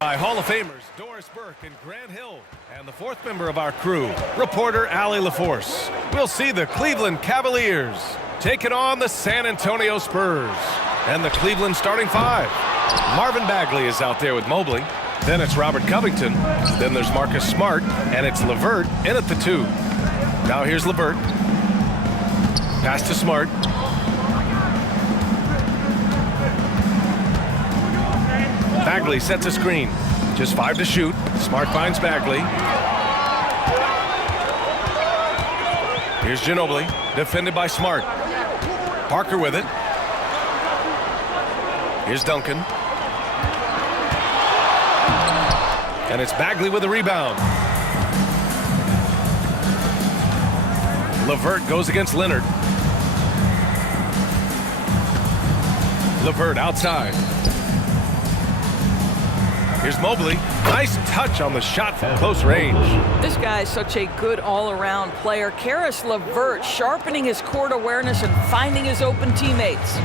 By Hall of Famers Doris Burke and Grant Hill, and the fourth member of our crew, reporter Allie LaForce. We'll see the Cleveland Cavaliers taking on the San Antonio Spurs. And the Cleveland starting five. Marvin Bagley is out there with Mobley. Then it's Robert Covington. Then there's Marcus Smart, and it's LeVert in at the 2. Now here's LeVert. Pass to Smart. Bagley sets a screen. Just 5 to shoot. Smart finds Bagley. Here's Ginobili, defended by Smart. Parker with it. Here's Duncan. And it's Bagley with the rebound. LeVert goes against Leonard. LeVert outside. Here's Mobley. Nice touch on the shot from close range. This guy is such a good all-around player. Caris LeVert sharpening his court awareness and finding his open teammates.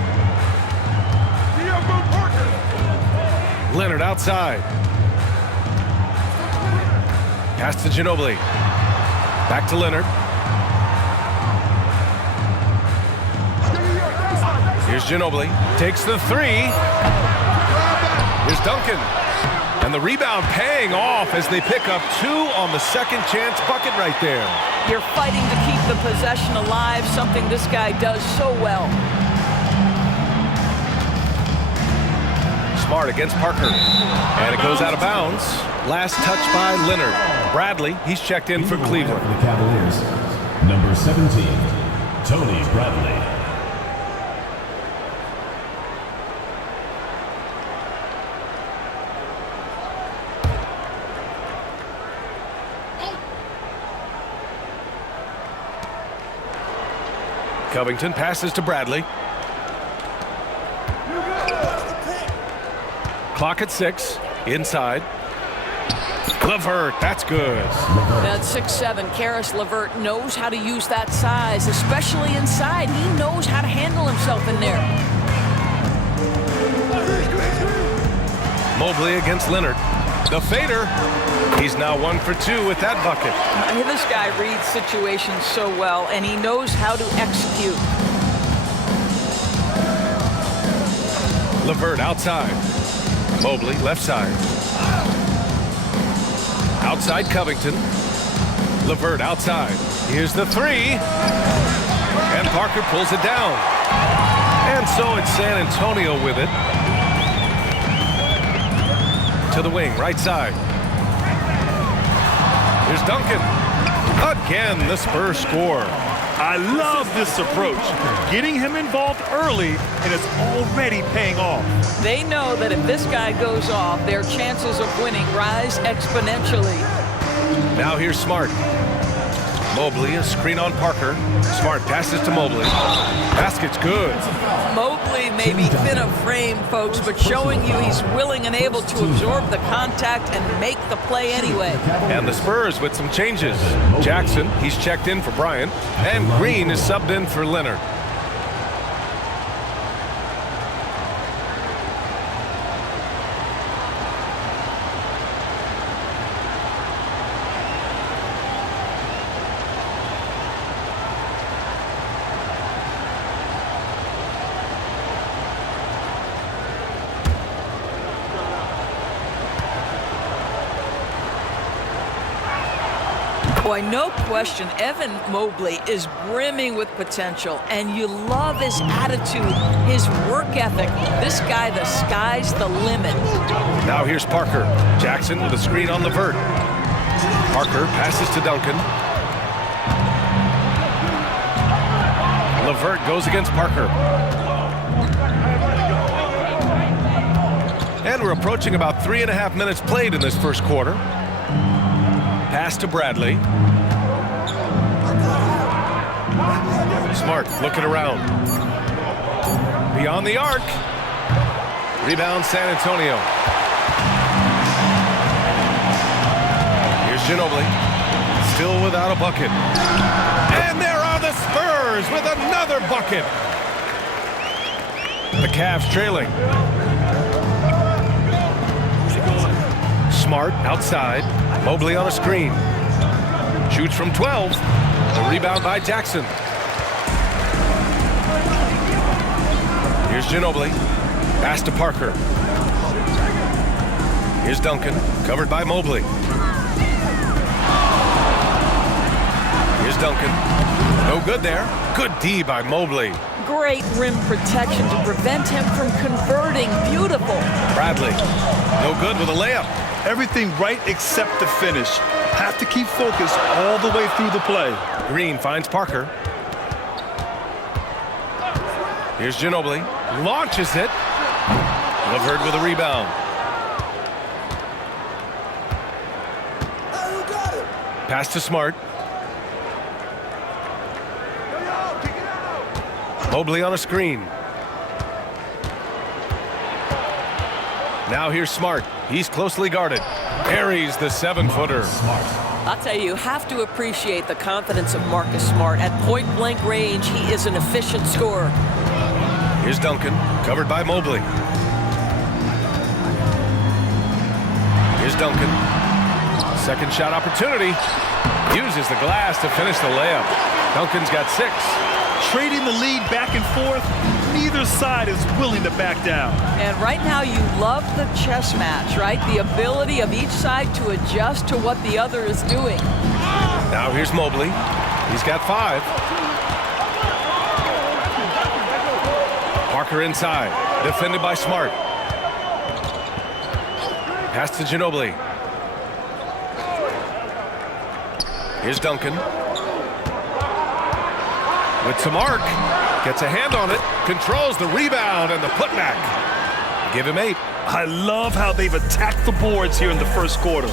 Leonard outside. Pass to Ginobili. Back to Leonard. Here's Ginobili. Takes the 3. Here's Duncan. And the rebound paying off as they pick up 2 on the second chance bucket right there. You're fighting to keep the possession alive, something this guy does so well. Smart against Parker. And it goes out of bounds. Last touch by Leonard. Bradley, he's checked in for Cleveland. The Cavaliers, number 17, Tony Bradley. Covington passes to Bradley. Clock at 6. Inside. LeVert, that's good. That's 6'7". Caris LeVert knows how to use that size, especially inside. He knows how to handle himself in there. Mobley against Leonard. The fader. He's now 1 for 2 with that bucket. This guy reads situations so well, and he knows how to execute. LeVert outside. Mobley left side. Outside Covington. LeVert outside. Here's the 3. And Parker pulls it down. And so it's San Antonio with it. To the wing, right side. Here's Duncan. Again, the Spurs score. I love this approach. Getting him involved early, and it's already paying off. They know that if this guy goes off, their chances of winning rise exponentially. Now here's Smart. Mobley, a screen on Parker. Smart passes to Mobley. Basket's good. Mobley may be thin of frame, folks, but showing you he's willing and able to absorb the contact and make the play anyway. And the Spurs with some changes. Jackson, he's checked in for Bryant, and Green is subbed in for Leonard. Boy, no question, Evan Mobley is brimming with potential, and you love his attitude, his work ethic. This guy, the sky's the limit. Now here's Parker. Jackson with a screen on LeVert. Parker passes to Duncan. LeVert goes against Parker. And we're approaching about 3.5 minutes played in this first quarter. Pass to Bradley. Smart looking around. Beyond the arc. Rebound San Antonio. Here's Ginobili. Still without a bucket. And there are the Spurs with another bucket. The Cavs trailing. Smart outside. Mobley on a screen. Shoots from 12. The rebound by Jackson. Here's Ginobili. Pass to Parker. Here's Duncan. Covered by Mobley. Here's Duncan. No good there. Good D by Mobley. Great rim protection to prevent him from converting. Beautiful. Bradley. No good with a layup. Everything right except the finish. Have to keep focused all the way through the play. Green finds Parker. Here's Ginobili. Launches it. LeVert with a rebound. Pass to Smart. Mobley on a screen. Now here's Smart. He's closely guarded. Carries the 7-footer. I'll tell you have to appreciate the confidence of Marcus Smart. At point-blank range, he is an efficient scorer. Here's Duncan, covered by Mobley. Here's Duncan. Second shot opportunity. Uses the glass to finish the layup. Duncan's got 6. Trading the lead back and forth, neither side is willing to back down. And right now you love the chess match, right? The ability of each side to adjust to what the other is doing. Now here's Mobley. He's got 5. Parker inside, defended by Smart. Pass to Ginobili. Here's Duncan. With some arc, gets a hand on it, controls the rebound and the putback. Give him 8. I love how they've attacked the boards here in the first quarter.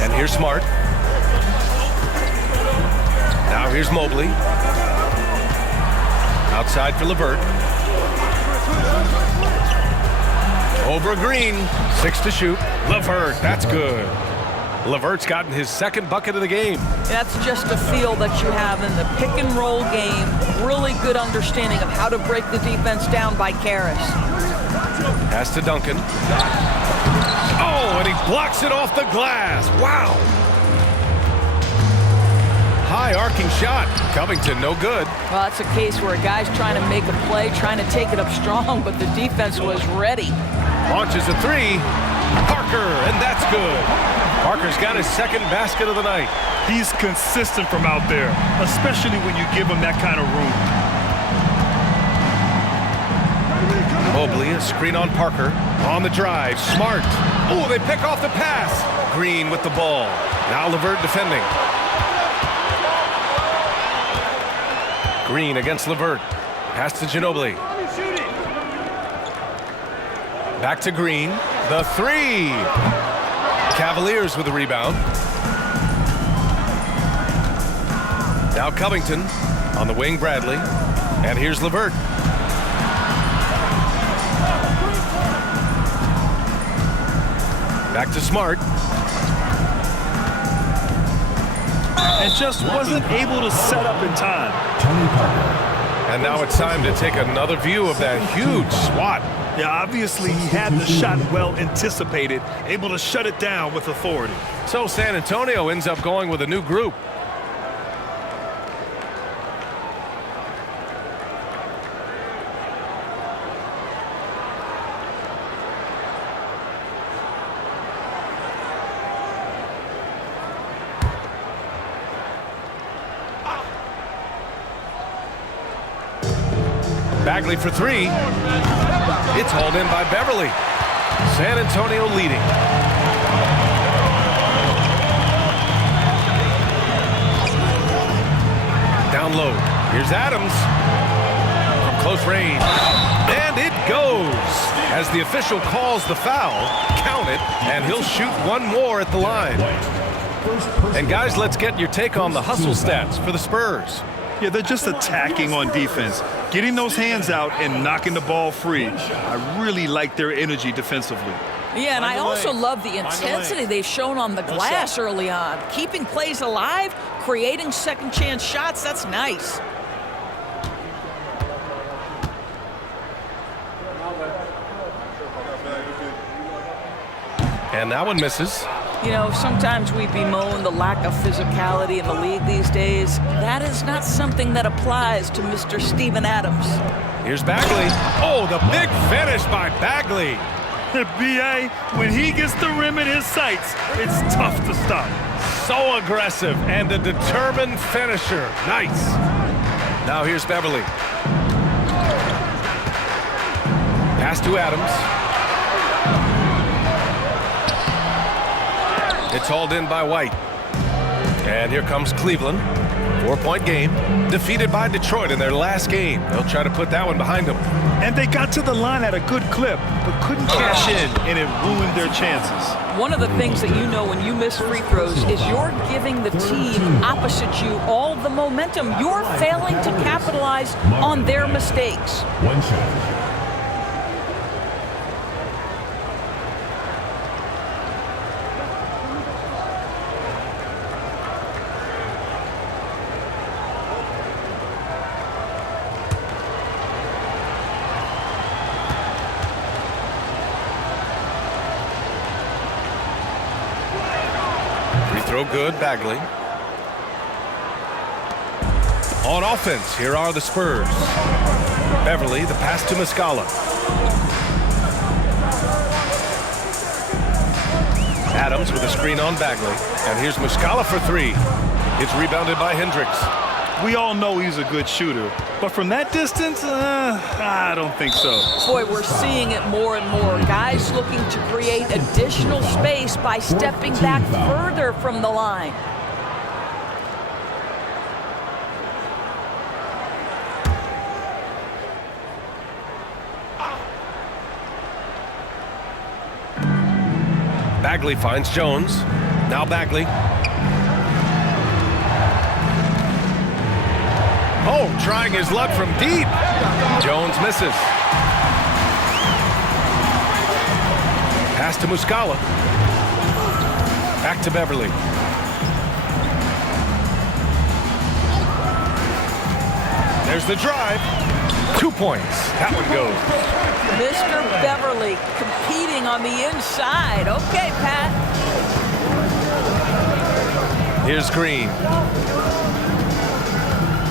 And here's Smart. Now here's Mobley. Outside for LeVert. Over Green, 6 to shoot. LeVert, that's good. LeVert's gotten his 2nd bucket of the game. That's just a feel that you have in the pick and roll game. Really good understanding of how to break the defense down by Karras. Pass to Duncan. Oh, and he blocks it off the glass. Wow. High arcing shot. Covington, no good. Well, that's a case where a guy's trying to make a play, trying to take it up strong, but the defense was ready. Launches a 3. Parker, and that's good. Parker's got his 2nd basket of the night. He's consistent from out there, especially when you give him that kind of room. Mobley, a screen on Parker. On the drive, Smart. Oh, they pick off the pass. Green with the ball. Now LeVert defending. Green against LeVert. Pass to Ginobili. Back to Green. The 3. Cavaliers with the rebound. Now Covington on the wing, Bradley. And here's LeVert. Back to Smart. And just wasn't able to set up in time. And now it's time to take another view of that huge swat. Yeah, obviously he had the shot well anticipated, able to shut it down with authority. So San Antonio ends up going with a new group. Bagley for 3. It's hauled in by Beverly. San Antonio leading. Down low. Here's Adams. From close range. And it goes. As the official calls the foul, count it, and he'll shoot one more at the line. And guys, let's get your take on the hustle stats for the Spurs. Yeah, they're just attacking on defense, getting those hands out and knocking the ball free. I really like their energy defensively. Yeah, and I also love the intensity they've shown on the glass early on. Keeping plays alive, creating second chance shots, that's nice. And that one misses. You know, sometimes we bemoan the lack of physicality in the league these days. That is not something that applies to Mr. Steven Adams. Here's Bagley. Oh, the big finish by Bagley. B.A., when he gets the rim in his sights, it's tough to stop. So aggressive and a determined finisher. Nice. Now here's Beverly. Pass to Adams. It's hauled in by White. And here comes Cleveland. 4-point game. Defeated by Detroit in their last game. They'll try to put that one behind them. And they got to the line at a good clip, but couldn't cash in, and it ruined their chances. One of the things that you know when you miss free throws is you're giving the team opposite you all the momentum. You're failing to capitalize on their mistakes. One shot. Throw good, Bagley. On offense, here are the Spurs. Beverly, the pass to Muscala. Adams with a screen on Bagley. And here's Muscala for three. It's rebounded by Hendricks. We all know he's a good shooter, but from that distance, I don't think so. Boy, we're seeing it more and more. Guys looking to create additional space by stepping back further from the line. Bagley finds Jones. Now Bagley. Oh, trying his luck from deep. Jones misses. Pass to Muscala. Back to Beverly. There's the drive. 2 points. That one goes. Mr. Beverly competing on the inside. Okay, Pat. Here's Green.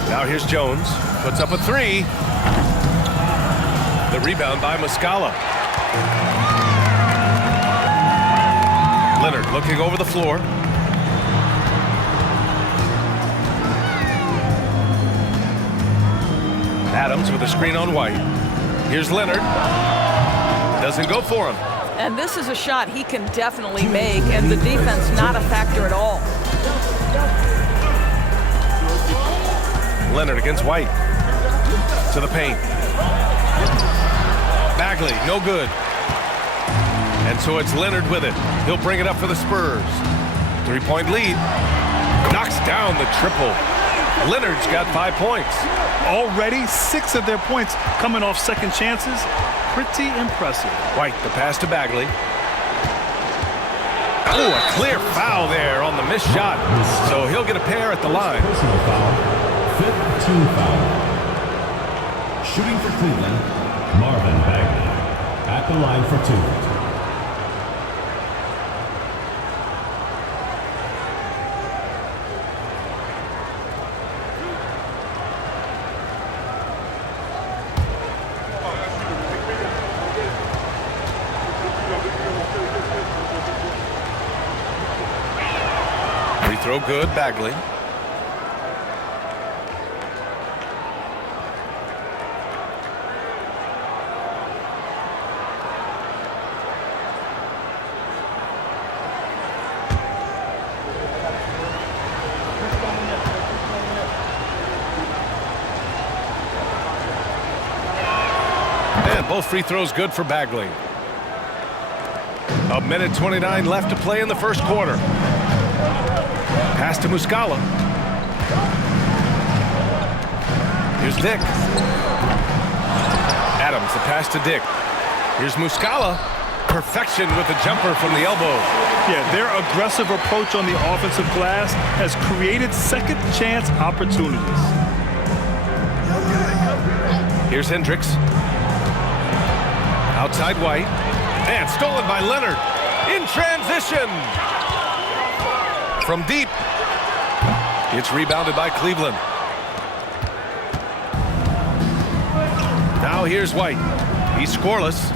Now here's Jones. Puts up a three. The rebound by Muscala. Leonard looking over the floor. Adams with a screen on White. Here's Leonard. Doesn't go for him. And this is a shot he can definitely make, and the defense not a factor at all. Leonard against White. To the paint. Bagley, no good. And so it's Leonard with it. He'll bring it up for the Spurs. 3-point lead. Knocks down the triple. Leonard's got 5 points. Already 6 of their points coming off second chances. Pretty impressive. White, the pass to Bagley. Oh, a clear foul there on the missed shot. So he'll get a pair at the line. Personal foul. 5th team foul. Shooting for Cleveland, Marvin Bagley. At the line for 2. 3 throw good, Bagley. And both free throws good for Bagley. 1:29 left to play in the first quarter. Pass to Muscala. Here's Dick. Adams, the pass to Dick. Here's Muscala. Perfection with the jumper from the elbow. Yeah, their aggressive approach on the offensive glass has created second chance opportunities. Here's Hendricks. Outside White. And stolen by Leonard. In transition. From deep. It's rebounded by Cleveland. Now here's White. He's scoreless.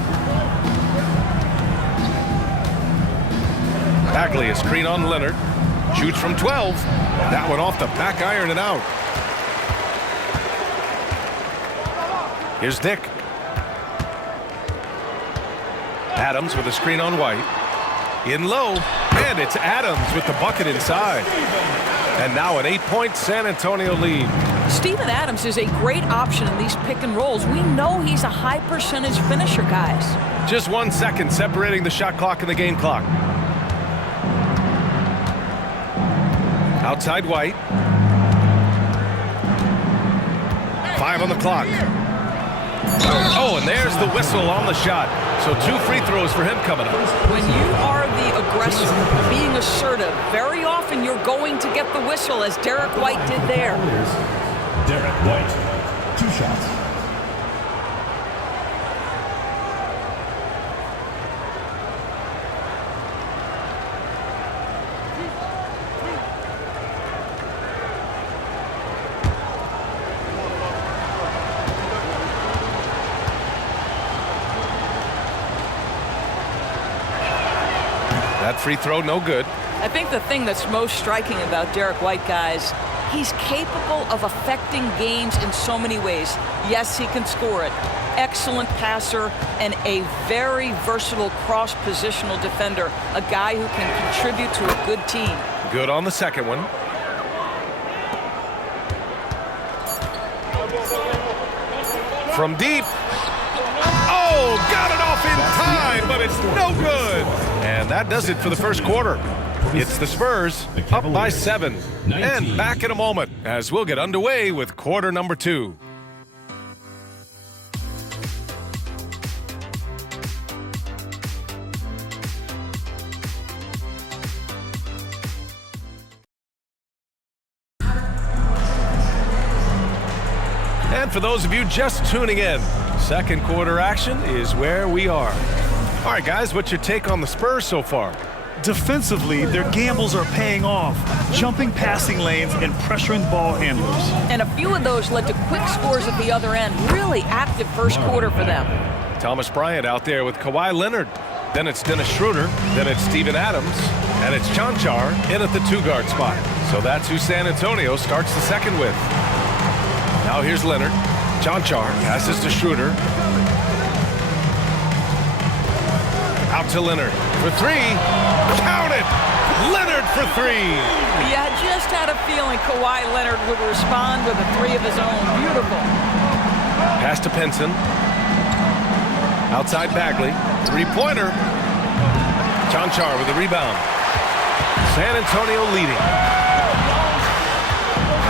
Bagley, a screen on Leonard. Shoots from 12. That one off the back iron and out. Here's Dick. Adams with a screen on White. In low. And it's Adams with the bucket inside. And now an 8-point San Antonio lead. Steven Adams is a great option in these pick and rolls. We know he's a high percentage finisher, guys. Just 1 second separating the shot clock and the game clock. Outside White. 5 on the clock. Oh, and there's the whistle on the shot. So 2 free throws for him coming up. When you are the aggressor, being assertive, very often you're going to get the whistle, as Derek White did there. Derek White, 2 shots. That free throw, no good. I think the thing that's most striking about Derek White, guys, he's capable of affecting games in so many ways. Yes, he can score it. Excellent passer and a very versatile cross-positional defender. A guy who can contribute to a good team. Good on the second one. From deep. Oh, got it off in time, but it's no good. And that does it for the first quarter. It's the Spurs up by 7. And back in a moment as we'll get underway with quarter number 2. And for those of you just tuning in, second quarter action is where we are. All right, guys, what's your take on the Spurs so far? Defensively, their gambles are paying off. Jumping passing lanes and pressuring ball handlers. And a few of those led to quick scores at the other end. Really active first quarter for them. Thomas Bryant out there with Kawhi Leonard. Then it's Dennis Schroeder. Then it's Steven Adams. And it's Chanchar in at the 2-guard spot. So that's who San Antonio starts the second with. Now here's Leonard. Chanchar passes to Schroeder. Out to Leonard for 3. Count it! Leonard for 3. Yeah, just had a feeling Kawhi Leonard would respond with a 3 of his own. Beautiful. Pass to Pinson. Outside Bagley. 3-pointer. Chanchar with the rebound. San Antonio leading.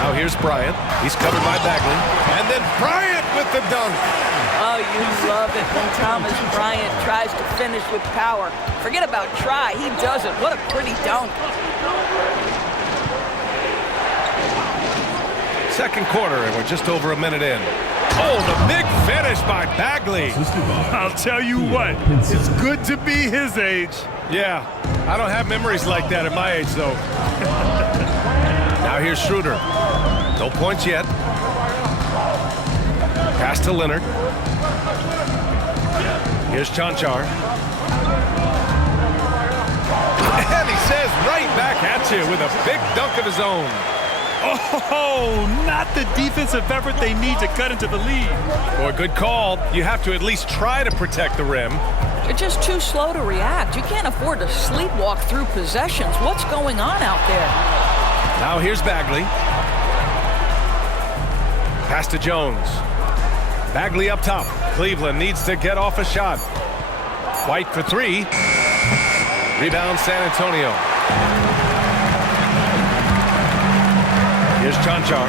Now here's Bryant. He's covered by Bagley. And then Bryant with the dunk. Oh, you love it when Thomas Bryant tries to finish with power. Forget about try. He does it. What a pretty dunk. Second quarter, and we're just over a minute in. Oh, the big finish by Bagley. I'll tell you what, it's good to be his age. Yeah, I don't have memories like that at my age, though. Now here's Schroeder. No points yet. Pass to Leonard. Here's Chanchar. And he says right back at you with a big dunk of his own. Oh, not the defensive effort they need to cut into the lead. Boy, good call. You have to at least try to protect the rim. You're just too slow to react. You can't afford to sleepwalk through possessions. What's going on out there? Now here's Bagley. Pass to Jones. Bagley up top. Cleveland needs to get off a shot. White for 3. Rebound San Antonio. Here's Chanchar.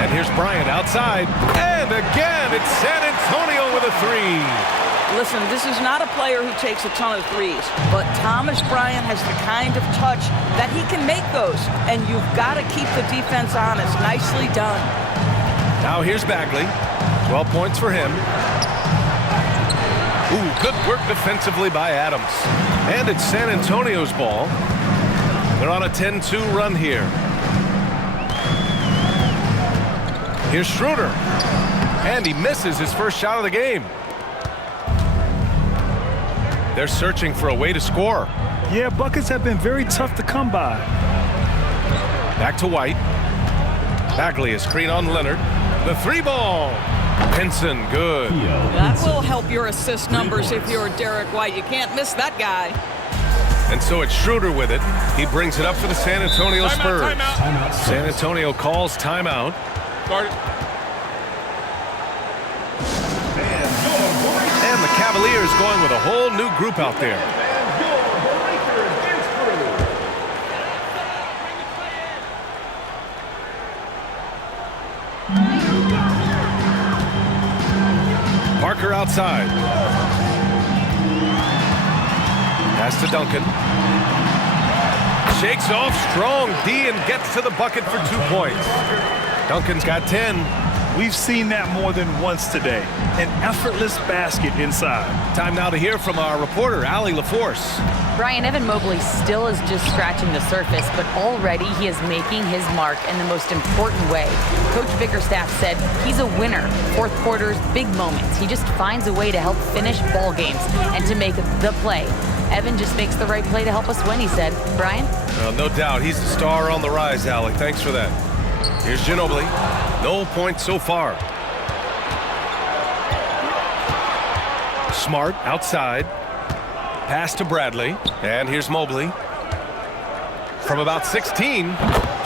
And here's Bryant outside. And again, it's San Antonio with a 3. Listen, this is not a player who takes a ton of threes, but Thomas Bryant has the kind of touch that he can make those, and you've got to keep the defense honest. Nicely done. Now here's Bagley. 12 points for him. Ooh, Good work defensively by Adams. And it's San Antonio's ball. They're on a 10-2 run here. Here's Schroeder. And he misses his first shot of the game. They're searching for a way to score. Yeah, buckets have been very tough to come by. Back to White. Bagley, a screen on Leonard. The three ball. Pinson, good. That will help your assist numbers if you're Derek White. You can't miss that guy. And so it's Schroeder with it. He brings it up for the San Antonio Spurs. Timeout. San Antonio calls timeout. And the Cavaliers going with a whole new group out there. Parker outside. Pass to Duncan. Shakes off strong D and gets to the bucket for 2 points. Duncan's got 10. We've seen that more than once today. An effortless basket inside. Time now to hear from our reporter, Allie LaForce. Brian, Evan Mobley still is just scratching the surface, but already he is making his mark in the most important way. Coach Bickerstaff said he's a winner. Fourth quarters, big moments. He just finds a way to help finish ball games and to make the play. Evan just makes the right play to help us win, he said. Brian? No doubt. He's the star on the rise, Allie. Thanks for that. Here's Ginobili. No points so far. Smart outside. Pass to Bradley. And here's Mobley. From about 16.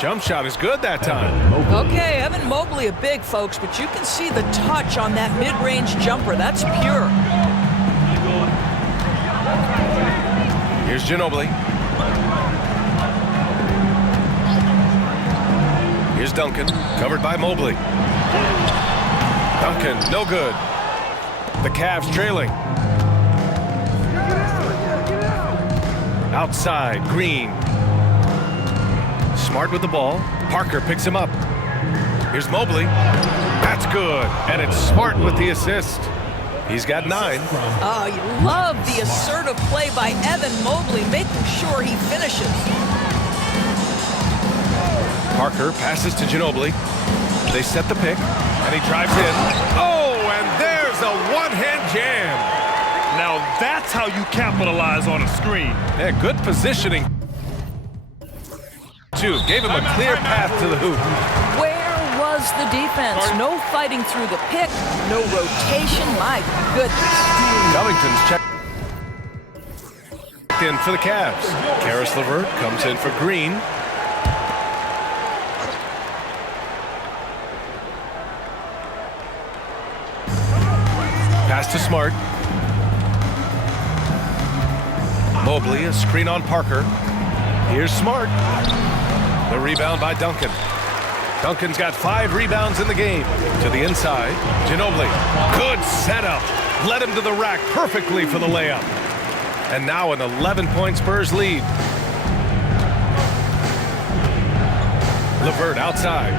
Jump shot is good that time. Okay, Evan Mobley a big, folks, but you can see the touch on that mid-range jumper. That's pure. Here's Ginobili. Here's Duncan, covered by Mobley. Duncan, no good. The Cavs trailing. Outside, Green. Smart with the ball. Parker picks him up. Here's Mobley. That's good. And it's Smart with the assist. He's got 9. Oh, you love the assertive play by Evan Mobley, making sure he finishes. Parker passes to Ginobili. They set the pick, and he drives in. Oh, and there's a one-hand jam. Now that's how you capitalize on a screen. Yeah, good positioning. Gave him a clear path to the hoop. Where was the defense? No fighting through the pick, no rotation. My goodness. Covington's checked in for the Cavs. Karis LeVert comes in for Green. Pass to Smart. Mobley, a screen on Parker. Here's Smart. The rebound by Duncan. Duncan's got 5 rebounds in the game. To the inside, Ginobili. Good setup. Led him to the rack perfectly for the layup. And now an 11-point Spurs lead. LeVert outside.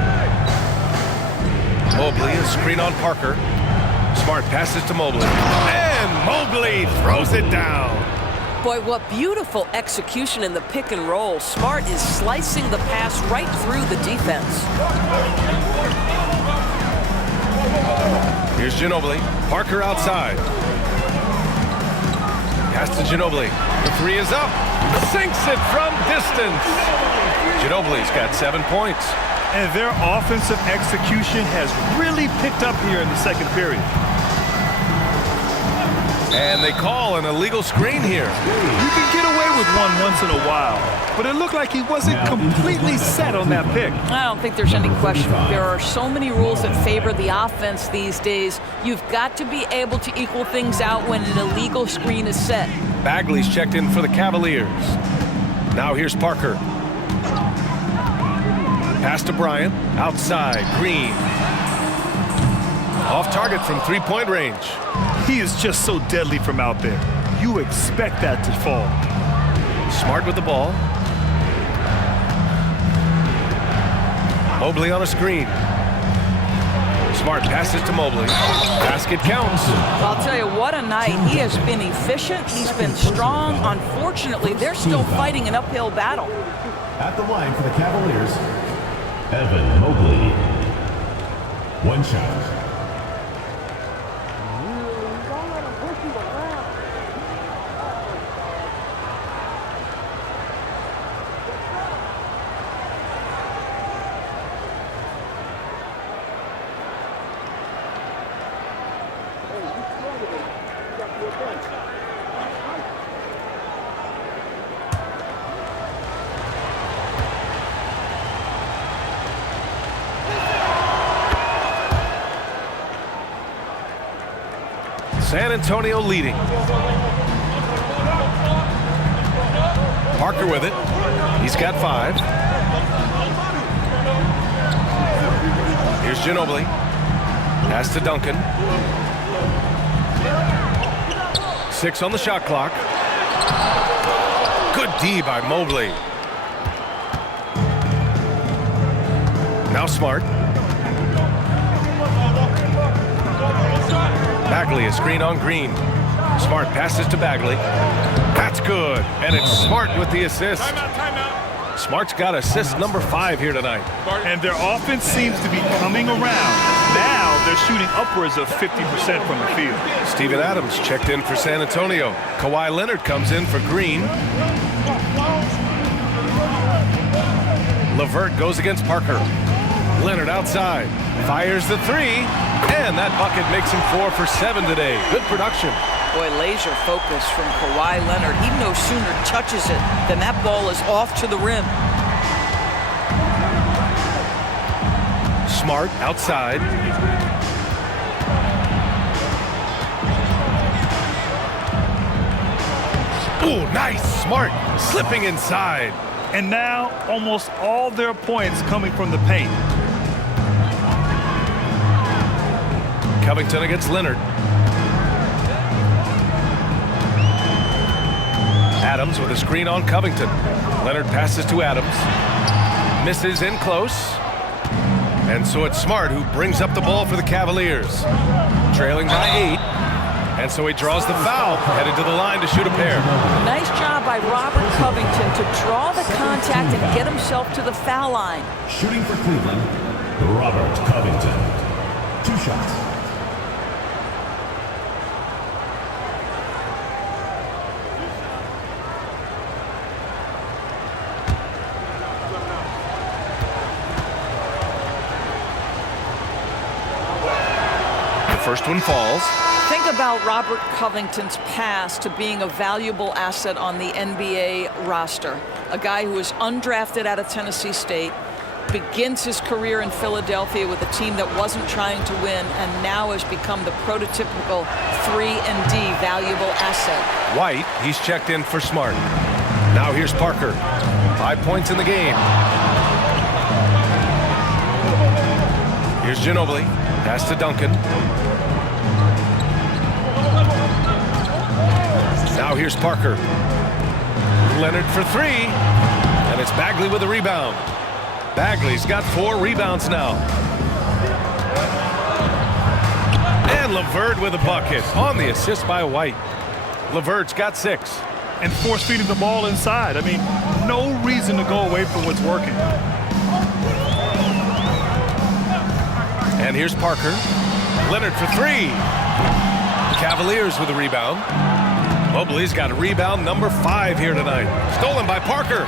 Mobley, a screen on Parker. Smart passes to Mobley. And Mobley throws it down. Boy, what beautiful execution in the pick and roll. Smart is slicing the pass right through the defense. Here's Ginobili. Parker outside. Pass to Ginobili. The 3 is up. Sinks it from distance. Ginobili's got 7 points. And their offensive execution has really picked up here in the second period. And they call an illegal screen here. You can get away with one once in a while, but it looked like he wasn't completely set on that pick. I don't think there's any question. There are so many rules that favor the offense these days. You've got to be able to equal things out when an illegal screen is set. Bagley's checked in for the Cavaliers. Now here's Parker. Pass to Bryant. Outside, Green. Off target from 3-point range. He is just so deadly from out there. You expect that to fall. Smart with the ball. Mobley on a screen. Smart passes to Mobley. Basket counts. I'll tell you, what a night. He has been efficient. He's been strong. Unfortunately, they're still fighting an uphill battle. At the line for the Cavaliers, Evan Mobley. One shot. San Antonio leading. Parker with it. He's got 5. Here's Ginobili. Pass to Duncan. 6 on the shot clock. Good D by Mobley. Now Smart. Bagley, a screen on Green. Smart passes to Bagley. That's good. And it's Smart with the assist. Timeout. Smart's got assist number 5 here tonight. And their offense seems to be coming around. Now they're shooting upwards of 50% from the field. Steven Adams checked in for San Antonio. Kawhi Leonard comes in for Green. LeVert goes against Parker. Leonard outside. Fires the 3. And that bucket makes him 4 for 7 today. Good production. Boy, laser focus from Kawhi Leonard. He no sooner touches it than that ball is off to the rim. Smart outside. Ooh, nice. Smart slipping inside. And now almost all their points coming from the paint. Covington against Leonard. Adams with a screen on Covington. Leonard passes to Adams. Misses in close. And so it's Smart who brings up the ball for the Cavaliers. Trailing by 8. And so he draws the foul, headed to the line to shoot a pair. Nice job by Robert Covington to draw the contact and get himself to the foul line. Shooting for Cleveland, Robert Covington. 2 shots. First one falls. Think about Robert Covington's path to being a valuable asset on the NBA roster. A guy who was undrafted out of Tennessee State, begins his career in Philadelphia with a team that wasn't trying to win, and now has become the prototypical 3-and-D valuable asset. White, he's checked in for Smart. Now here's Parker. 5 points in the game. Here's Ginobili. Pass to Duncan. Now here's Parker. Leonard for 3. And it's Bagley with a rebound. Bagley's got 4 rebounds now. And LeVert with a bucket on the assist by White. LeVert's got 6. And force feeding the ball inside. I mean, no reason to go away from what's working. And here's Parker. Leonard for 3. Cavaliers with a rebound. Mobley's got a rebound number 5 here tonight. Stolen by Parker.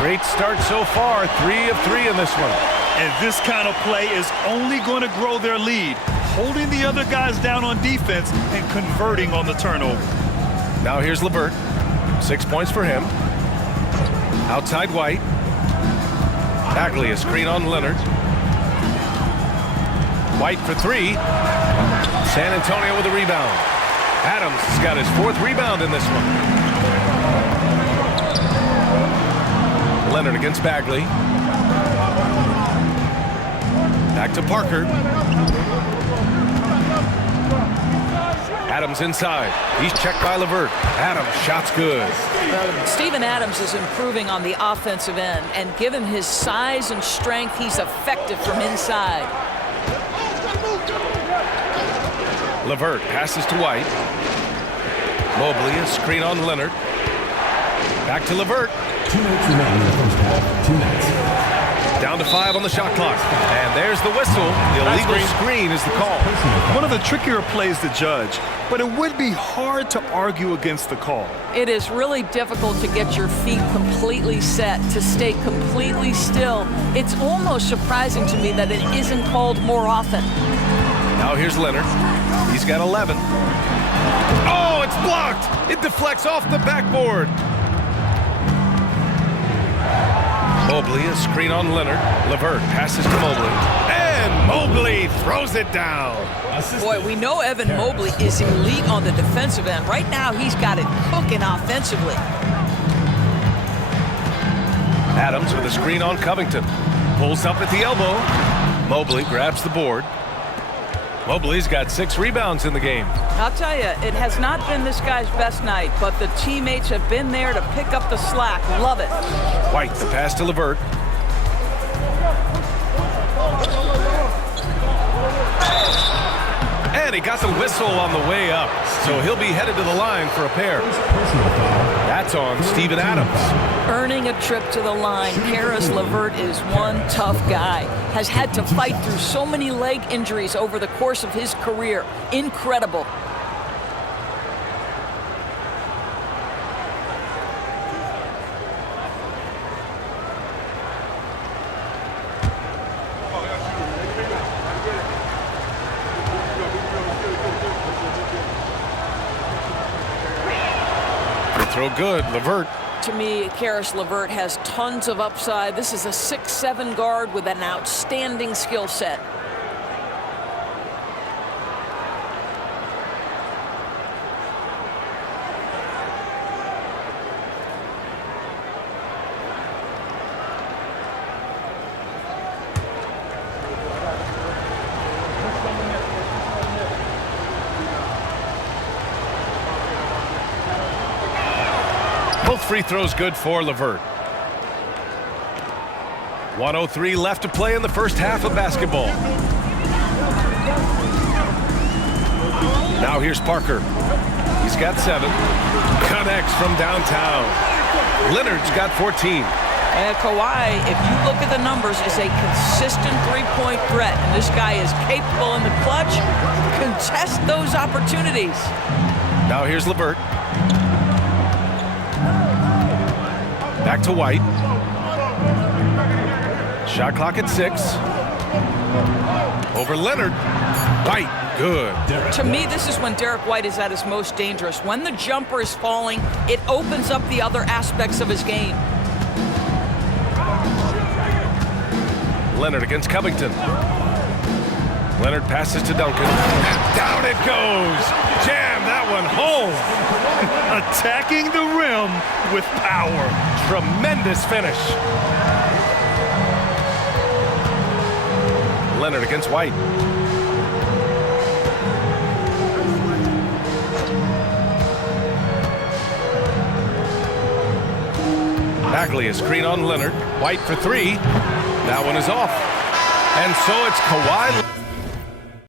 Great start so far. 3 of 3 in this one. And this kind of play is only going to grow their lead. Holding the other guys down on defense and converting on the turnover. Now here's LeVert. 6 points for him. Outside White. Bagley, a screen on Leonard. White for 3. San Antonio with a rebound. Adams has got his 4th rebound in this one. Leonard against Bagley. Back to Parker. Adams inside. He's checked by LeVert. Adams, shot's good. Steven Adams is improving on the offensive end, and given his size and strength, he's effective from inside. LeVert passes to White. Mobley, a screen on Leonard. Back to LeVert. 2 minutes remaining in the first half. 2 minutes. Down to 5 on the shot clock. And there's the whistle. The illegal screen is the call. One of the trickier plays to judge, but it would be hard to argue against the call. It is really difficult to get your feet completely set, to stay completely still. It's almost surprising to me that it isn't called more often. Now here's Leonard. He's got 11. Oh, it's blocked. It deflects off the backboard. Mobley, a screen on Leonard. LeVert passes to Mobley. And Mobley throws it down. Boy, we know Evan Mobley is elite on the defensive end. Right now, he's got it cooking offensively. Adams with a screen on Covington. Pulls up at the elbow. Mobley grabs the board. Mobley's got 6 rebounds in the game. I'll tell you, it has not been this guy's best night, but the teammates have been there to pick up the slack. Love it. White, the pass to LeVert. And he got the whistle on the way up, so he'll be headed to the line for a pair. That's on Steven Adams. Earning a trip to the line, Caris LeVert is one tough guy. Has had to fight through so many leg injuries over the course of his career. Incredible. Throw good, LeVert. To me, Caris LeVert has tons of upside. This is a 6'7" guard with an outstanding skill set. Both free throws good for LeVert. 1:03 left to play in the first half of basketball. Now here's Parker. He's got 7. Connects from downtown. Leonard's got 14. And Kawhi, if you look at the numbers, is a consistent three-point threat. And this guy is capable in the clutch. Contest those opportunities. Now here's LeVert. Back to White. Shot clock at 6. Over Leonard. White, good. To me, this is when Derek White is at his most dangerous. When the jumper is falling, it opens up the other aspects of his game. Leonard against Covington. Leonard passes to Duncan. And down it goes. Jam that one home. Attacking the rim with power. Tremendous finish. Leonard against White. Bagley, a screen on Leonard. White for 3. That one is off. And so it's Kawhi.